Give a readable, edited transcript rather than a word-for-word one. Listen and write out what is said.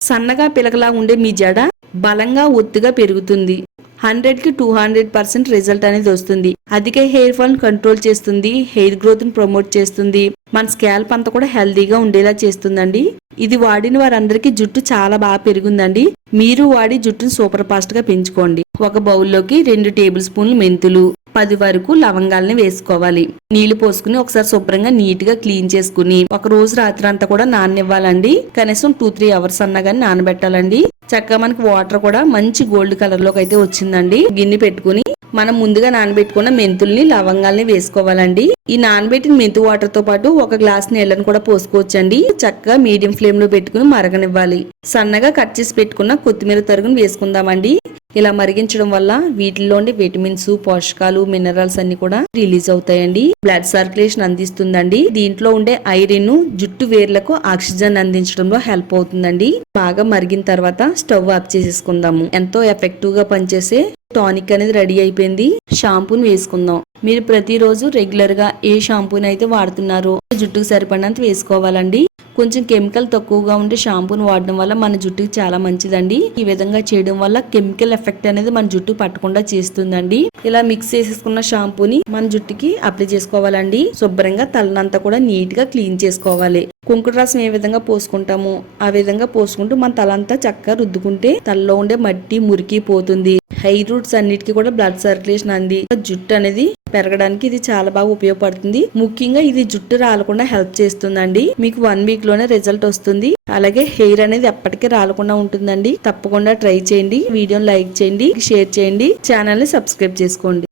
సన్నగా పిలకలా ఉండే మీ జడ బలంగా ఒత్తుగా పెరుగుతుంది. 100కి 200% రిజల్ట్ అనేది వస్తుంది. అధిక హెయిర్ ఫాల్ కంట్రోల్ చేస్తుంది, హెయిర్ గ్రోత్ ని ప్రమోట్ చేస్తుంది, మన స్కాల్ప్ అంతా కూడా హెల్దీగా ఉండేలా చేస్తుందండి. ఇది వాడిన వారందరికీ జుట్టు చాలా బాగా పెరిగిందండి. మీరు వాడి జుట్టును సూపర్ ఫాస్ట్ గా పెంచుకోండి. ఒక బౌల్లోకి 2 టేబుల్ స్పూన్లు మెంతులు, 10 వరకు లవంగాల్ని వేసుకోవాలి. నీళ్లు పోసుకుని ఒకసారి శుభ్రంగా నీట్ గా క్లీన్ చేసుకుని ఒక రోజు రాత్రి అంతా కూడా నాననివ్వాలండి. కనీసం 2-3 అవర్స్ అన్నా గానీ నానబెట్టాలండి. చక్కగా మనకి వాటర్ కూడా మంచి గోల్డ్ కలర్ లోకి అయితే వచ్చిందండి. గిన్నె పెట్టుకుని మనం ముందుగా నానబెట్టుకున్న మెంతుల్ని లవంగాల్ని వేసుకోవాలండి. ఈ నానబెట్టిన మెంతు వాటర్ తో పాటు 1 గ్లాస్ నీళ్ళని కూడా పోసుకోవచ్చండి. చక్కగా మీడియం ఫ్లేమ్ లో పెట్టుకుని మరగనివ్వాలి. సన్నగా కట్ చేసి పెట్టుకున్న కొత్తిమీర తరుగుని వేసుకుందామండి. ఇలా మరిగించడం వల్ల వీటిలోని విటమిన్స్, పోషకాలు, మినరల్స్ అన్ని కూడా రిలీజ్ అవుతాయండి. బ్లడ్ సర్క్యులేషన్ అందిస్తుందండి. దీంట్లో ఉండే ఐరన్ జుట్టు వేర్లకు ఆక్సిజన్ అందించడంలో హెల్ప్ అవుతుందండి. బాగా మరిగిన తర్వాత స్టవ్ ఆఫ్ చేసేసుకుందాము. ఎంతో ఎఫెక్టివ్ గా పనిచేసే టానిక్ అనేది రెడీ అయిపోయింది. షాంపూని వేసుకుందాం. మీరు ప్రతిరోజు రెగ్యులర్ గా ఏ షాంపూని అయితే వాడుతున్నారో జుట్టుకు సరిపడినంత వేసుకోవాలండి. కొంచెం కెమికల్ తక్కువగా ఉండే షాంపూని వాడడం వల్ల మన జుట్టుకి చాలా మంచిదండి. ఈ విధంగా చేయడం వల్ల కెమికల్ ఎఫెక్ట్ అనేది మన జుట్టు పట్టకుండా చేస్తుందండి. ఇలా మిక్స్ చేసేసుకున్న షాంపూని మన జుట్టుకి అప్లై చేసుకోవాలండి. శుభ్రంగా తలనంతా కూడా నీట్ గా క్లీన్ చేసుకోవాలి. కుంకుడు రసం ఏ విధంగా పోసుకుంటామో ఆ విధంగా పోసుకుంటూ మన తలంతా చక్కగా రుద్దుకుంటే తలలో ఉండే మట్టి మురికి పోతుంది. హెయిర్ రూట్స్ అన్నిటికీ కూడా బ్లడ్ సర్క్యులేషన్ అంది జుట్టు అనేది పెరగడానికి ఇది చాలా బాగా ఉపయోగపడుతుంది. ముఖ్యంగా ఇది జుట్టు రాలకుండా హెల్ప్ చేస్తుందండి. మీకు 1 వీక్ లోనే రిజల్ట్ వస్తుంది. అలాగే హెయిర్ అనేది ఎప్పటికీ రాలకుండా ఉంటుందండి. తప్పకుండా ట్రై చేయండి. వీడియోని లైక్ చేయండి, షేర్ చేయండి, ఛానల్ ని సబ్స్క్రైబ్ చేసుకోండి.